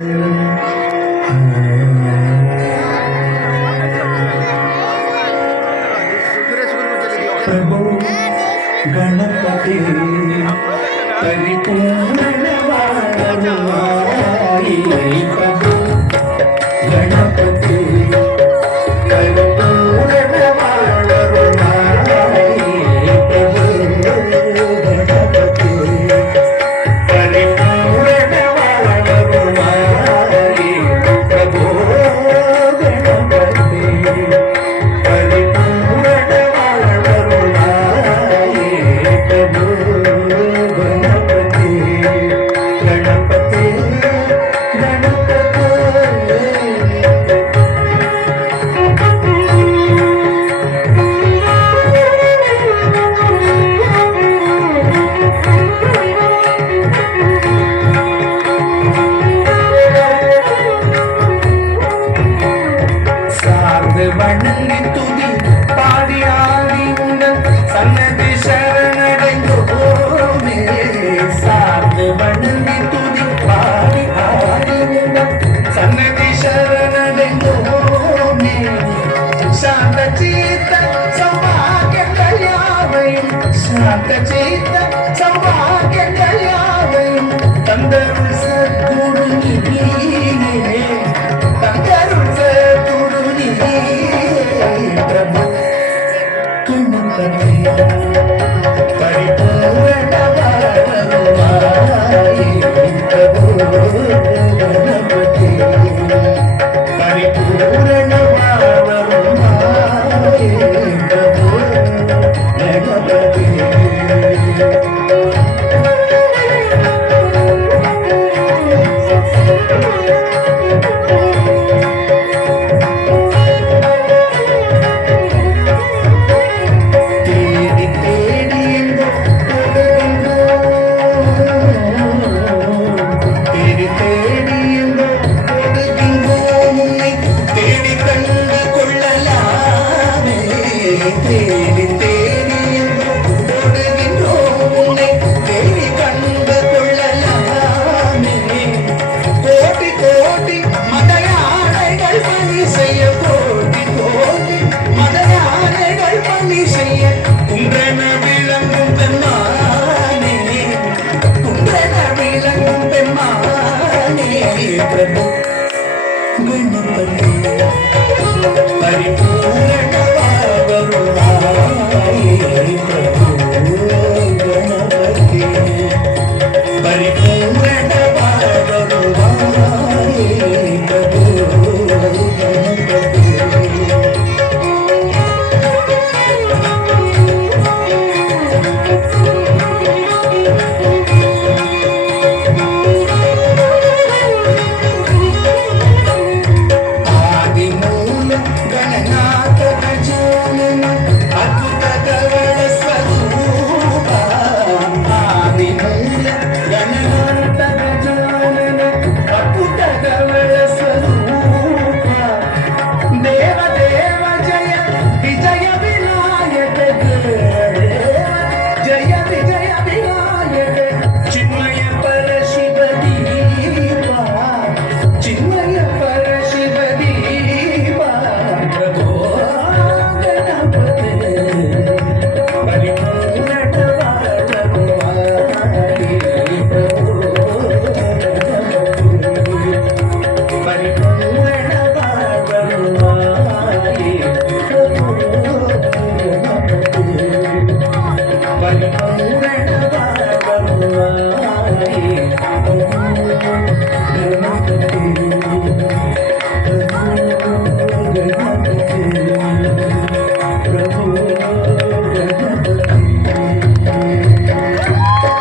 प्रभु गणपति परिपूर्णवाणवाई प्रभु गणपति வணங்கி துதி பாடி ஆடி உங்கள் சன்னதி சரணடைந்தோமே. சார்ந்து வணங்கி துதி பாடி ஆடி உங்கள் சன்னதி சரணடைந்தோமே. சாந்த சீத்த சௌபாகியங்கள் யாவையும் சாந்த சீத்த சௌபாகியங்கள் யாவையும் தந்தருள் சத்குரு நீயே தந்தருள் சத்குரு நீயே பிரபு கணபதி பரிபூரணவாய் பிரபு கணபதி பரிபூரணவாய் பிரபு கணபதி. தேடி தேடி ஓடுகின்றோம் உன்னை தேடி கண்டு கொள்ளலாமே. கோடி கோடி மதயானைகள் பணி செய்ய கோடி கோடி மதயானைகள் பணி செய்ய குன்றன விளங்கும் பெம்மானே குன்றன விளங்கும் பெம்மானே பிரபு கணபதி பரிபூ